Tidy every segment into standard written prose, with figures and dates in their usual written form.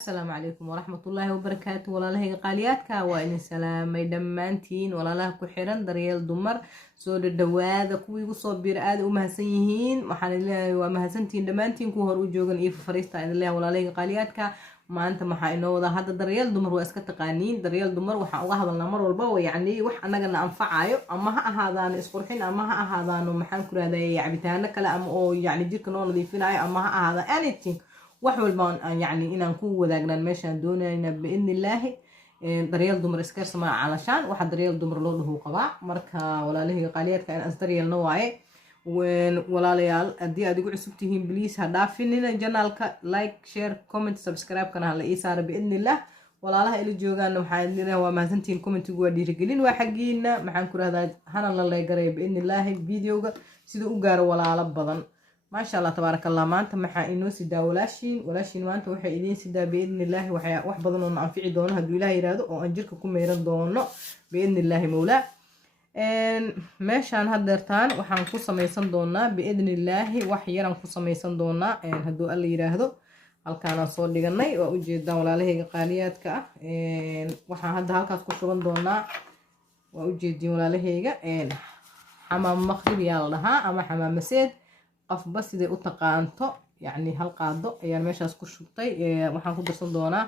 السلام عليكم ورحمة الله وبركاته. ولا له قالياتك وإن سلام دمانتين ولا له كحيران دريال دمر سود الدواد كوي وصبير آد ومهسينين محل الله ومهسنتين دمانتين كوهر وجوجن إيف فريستا إن الله ولا له قالياتك ما أنت محا إنه هذا دريال دمر وأسكت قانين دريال دمر وحا الله هذا النمر والبو يعني وح أنا قلنا أنفعايو أما هذا نسقرحين أما هذا محن كل هذا يعبتانك لا أو يعني جيك نون نضيفين أما هذا anything وحول بان يعني إن نكون وذاقنا ماشان دوننا بإذن الله دريال دمر إسكار سماع علشان واحد دريال دمر لونه هو قبع مركها ولا له قاليات كأن أصدريال نوعي ولا ليال أدي أدي عصبتهم بليس هدافين لنا جنالك لايك شير كومنت سبسكرايب كان على إيسار بإذن الله ولا لها إلى جوجان محايد لنا وما زنتين كومنت جوا دي رجلين وحقينا محن كل هذا هنا الله يقرأ بإذن الله الفيديو سيدو أجار ولا على بضن ما شاء الله تبارك الله ما أنت محا إنه سدا ولاشين ما أنت وحي إلين سدا بإذن الله وحيا وحبضن ونعفي دونه هدو الله يرادو وأنجرك كم يرد دونه بإذن الله مولا meeshaan hadeertaan waxaan ku samaysan doonaa biidni illaahi wax yaraan ku samaysan doonaa hadduu alla yiraahdo halkaanaan soo dhiganay waa ujeedaan walaalahayga qaaliyaadka ah waxaan hadda halkaas ku shuban doonaa waa ujeediin walaalahayga xamaam maqrib yaa la dhahaa ama xamaam maseed qofba siday u taqaanto yacni hal qaado ayaan meeshaas ku shubtay waxaan ku darsan doonaa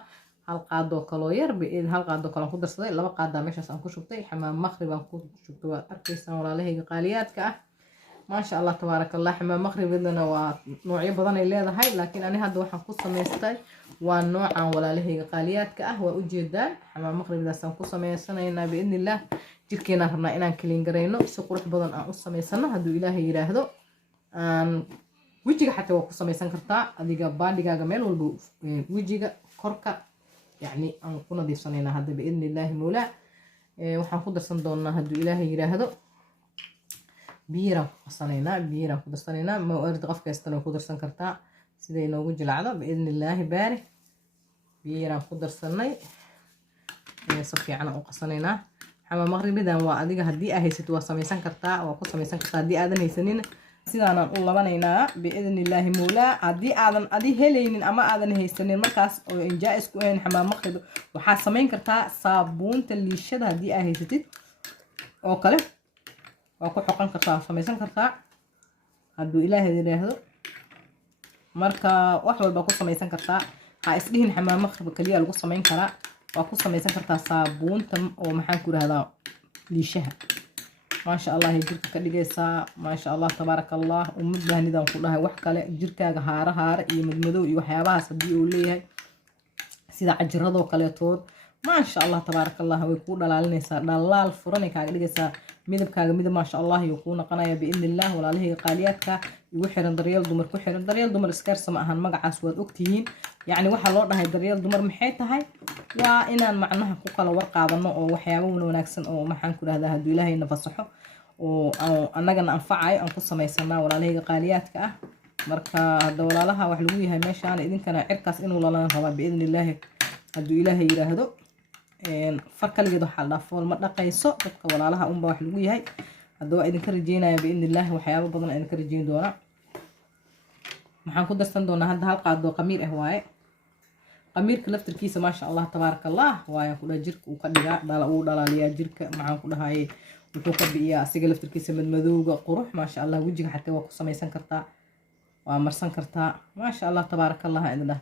hal qaado kaloo yar hal qaado kale aan ku darsaday laba qaada meeshaas aan ku shubtay xamaam maqrib aan ku shubtay waa arkaysaan walaalahayga qaaliyaadka ah maasha allah tabaaraka allah xamaam maqribadana waa noocyo badan ay leedahay laakiin ani hadda waxaan ku samaystay waa noocan walaalahayga qaaliyaadka ah waa ujeedaan xamaam maqribadaas aan ku samaysanaynaa biidni illah jirkeena rabnaa inaan kaliin garayno si qurux badan aan u samaysano hadduu ilaahay yiraahdo wejiga xataa waa ku samaysan kartaa adiga baadhigaaga meel walba wejiga korka يعني أن كنا ضيف صنينا هذا بإذن الله مولا وحنقول درسنا دونا هدو إلهي يراهدو بيرا قدر صنينا ما أرد غفك يستلم قدر سنكرتا سيدينا وجه العضا بإذن الله بارك بيرا قدر صني صفي عنا وقصنينا حما مغربي دان وأديك هدي أهي ستوا سمي سنكرتا وقص سمي سنكرتا دي آدن هيسنين sidaan u labanaynaa biidni illaahi moolaa haddii aadan adi helaynin ama aadan haysanin markaas oo injaa isku ahayn xamaam maqrib waxaa samayn kartaa saabuunta liishada haddii aa haysatid oo kale waa ku xoqan kartaa samaysan kartaa hadduu ilaahay yiraahdo marka wax walba ku samaysan kartaa ha isdhihin xamaam maqrib kaliya lagu samayn karaa waa ku samaysan kartaa saabuunta oo maxaan ku rahdaa liishaha ما شاء الله يجيك كديجيسا ما شاء الله تبارك الله ومدها ندان كلها وحكله جيركاga haar iyo madmadow iyo waxyaabahaas hadii uu leeyahay sida ajrado kale tood ما شاء الله تبارك الله way ku dhalaalinaysaa dhalaal furan ay kaaga dhigaysaa midabkaaga midab ما شاء الله uu ku noqonaya biidni illah walaalahayga qaaliyaadka igu xiran daryeel dumar ku xiran daryeel dumar iskaar sama ahan magacaas waad ogtihiin يعني waxa loo dhahay daryeel dumar maxay tahay waa inaan macnaha ku kala war qaadano oo waxyaabo wanaagsan oo maxaan ku raahdaa haduu ilaahay nafasaxo oo annagana anfacay aan ku samaysanaa walaalahayga qaaliyaadka ah marka hada walaalaha wax lagu yahay meeshaan idinkana cirkaas inuu la raba biidni ilaahi haduu ilaahay yiraahdo farkaligeed waxa la fool ma dhaqayso dadka walaalaha unba wax lagu yahay hadoo idinka rajeynaya biidni ilaahi waxyaabo badan idinka rajeyn doona maxaan ku darsan doonaa hadda hal qaado qamiir ah waaye qamiirka laftirkiisa ma sha Allah tabaaraka Allah waaye ku jirka uu ka dhigaa dhalaaliya jirka maxaan ku dhahay wuxuu ka biyaa asiga laftirkiisa madmadowga qurux ma sha Allah wajiga xataa waa ku samaysan kartaa waa marsan kartaa ma sha Allah tabaaraka Allah idina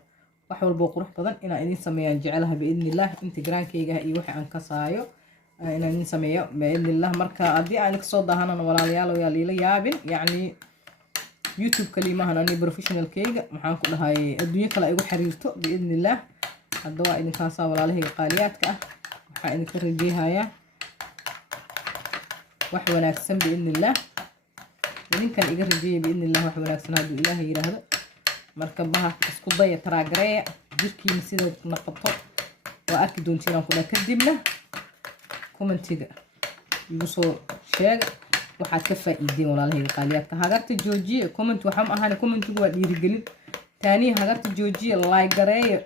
wax walba qurux badan inaan idin sameeyaan jecelaha biidni illah integraankayga iyo waxa aan ka saayo inaan idin sameeyo biidni illah marka hadii aan ka soo daahanana walaalayaal oo yaaliila yaabin yani YouTube kalimahan ani professional kayga maxaan ku dhahay adduunyo kale ay ugu xiriirto biidni illah hadda waa idin kaasa walaalahayga qaaliyaadka ah waxa idin ka rajeeyaa wax wanaagsan biidni illah idinkan iga rajeeyay biidni illah wax wanaagsan hadduu ilaahay yiraahdo marka baha isku daya taraagareeya jirkiina sida naqato waa arki doontiin ku dhahay kadibna commentiga igu soo sheeg waxaad ka faa'iideen walaalahayga qaaliyaadka hagarta joojiye comment waxa ma ahaan commentigu waa dhiirigelin taani hagarta joojiye like gareeyo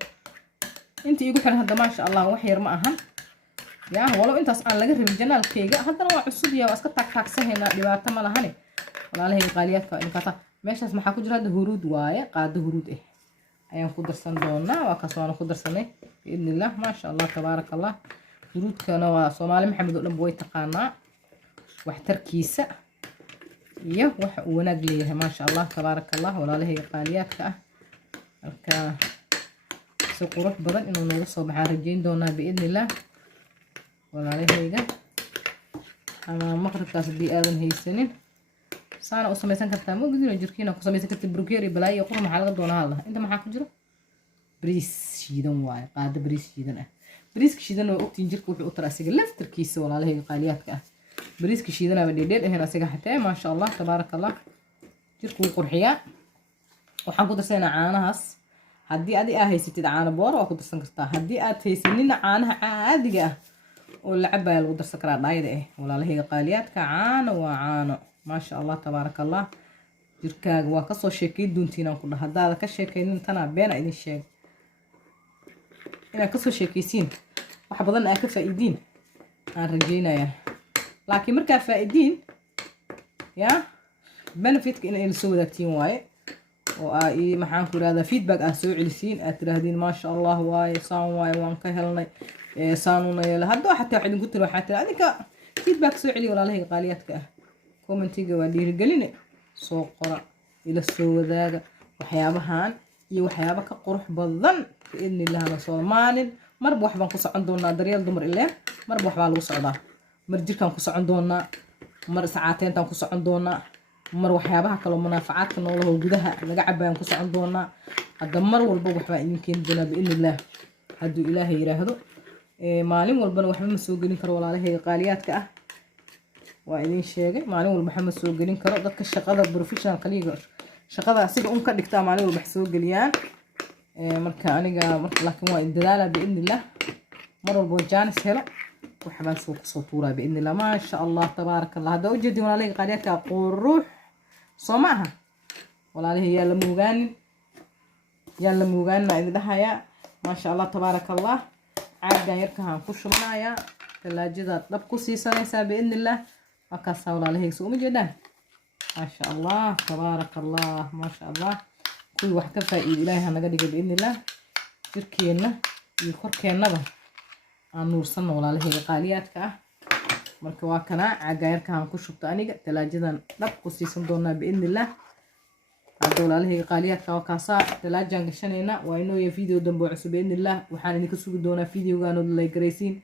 inta igu xiran hadda ma sha Allah wax yar ma ahan yaa walaw intaas aan laga rabin janaalkayga haddana waa cusub yaa iska taagtaagsanayna dhibaato ma lahane walaalahayga qaaliyaadka in kata meeshaas maxaa ku jira hada huruud waaye qaado huruud ayaan ku darsan doonaa. waa kaas waan ku darsanay biidnillah. maasha allah tabaaraka allah. fruudkana waa Soomaali maxamed oo dhan way taqaanaa waxtarkiisa iyo waxa uu wanaag leeyahay. maasha allah tabaaraka allah. walaalahayga qaaliyaadka ah marka si qurux badan inuu noogu soo baxaan rajayn doonaa biidnillah walaalahayga. ama maqribkaas haddii aadan haysanin saana u samaysan kartaa ma ogdin jirkiina ku samaysan kartaa burgeer iyo balaayo qurux maxaa laga doonaa hadla. inta maxaa ku jiro bariis shiidan waaye qaado bariis shiidan ah. bariiska shiidan waa ogtiin jirka wuxuu u tara asiga laftarkiisa walaalahayga qaaliyaadka ah. bariiska shiidanaaba dheedheer ahayn asiga xataa maasha allah tabaaraka allah jirka wuu qurxiyaa. waxaan ku darsanaa caanahaas. haddii adi aa haysatid caano boora waa ku darsan kartaa. haddii aad haysanina caanaha caadiga ah oo la cabaya lagu darsan karaa dhaayada ah walaalahayga qaaliyaadka. caano waa caano maasha allah tabaaraka allah. jirkaaga waa kasoo sheekay doontiinaan ku dhaha. haddaada ka sheekaynin tanaa beena idin sheeg inaad kasoo sheekaysiin wax badan aa ka faa'iidiin aan rajaynayaa. laakiin markaa faa'iidiin yaa benefitka inay la soo wadaagtiin waaye oo maxaan ku irahdaa feedback aad soo celisiin aad tiraahdeen maasha allah waaye saan waaye waan ka helnay saanuna yeela. haddoo xataa wax idinku tiro waxaa tira adinka feedback soo celiya walaalahayga qaaliyaadka ah. commentiga waa dhiirigeline soo qora ila soo wadaaga waxyaabahan iyo waxyaabo ka qurux badan biidnillah la soo maalin marba wax baan ku socon doonaa. daryeel dumar ilaa marba wax baa lagu socdaa. mar jirkaan ku socon doonaa, mar sacaateyntaan ku socon doonaa, mar waxyaabaha kale munaafacaadka noolaha gudaha laga cabayaan ku socon doonaa. hadda mar walba waxbaa idin keeni doonaa biidnillah hadduu ilaahay yiraahdo. maalin walbana waxba ma soo gelin karo walaalahayga qaaliyaadka ah. waa idin sheegay maalin walba waxba ma soo gelin karo. dadka shaqada professional kaliya shaqada sida un ka dhigtaa maalin walba wax soo geliyaan. marka aniga laakiin waa dadaala biidnillah mar walba jaanis helo waxbaan soo tuuraa biidnillah. maasha allah tabaaraka allah. hadda ujeedin walaalahayga qaaliyaadka qurux soo ma aha walaalahayga yaa la moogaanina idin dhahayaa. maasha allah tabaaraka allah. caagan yarkahaan ku shubanayaa talaajadaad dhab ku siisanaysaa biidnillah. markaasaa walaalahayga soo uma jeedaan maasha allah tabaaraka allah. maasha allah kuwii wax ka faa'iido ilaahay hanaga dhiga biidnillah. jirkeenna iyo korkeennaba aan nuursanno walaalahayga qaaliyaadka ah. marka waa kanaa caagan yarkahaan ku shubta aniga talaajadan dhab ku siisan doonaa biidnillah. hadda walaalahayga qaaliyaadka waa kaasaa talaajaan gashanayna. waa inooya video dambe cusub biidnillah. waxaan idinka sugi doonaa videogaanood like garaysiin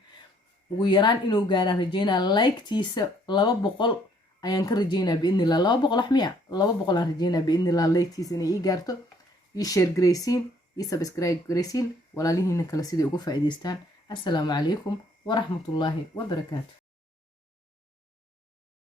ugu yaraan inuu gaaraan rajaynaa. like-tiisa 200 ayaan ka rajaynaa biidnillah. 200 axmiya 200 aan rajaynaa biidnillah. like-tiisa inay ii gaarto ii share garaysiin ii subscribe garaysiin walaalihiina kale siday uga faa'iidaystaan. assalaamu calaykum waraxmatullaahi wabarakaatu.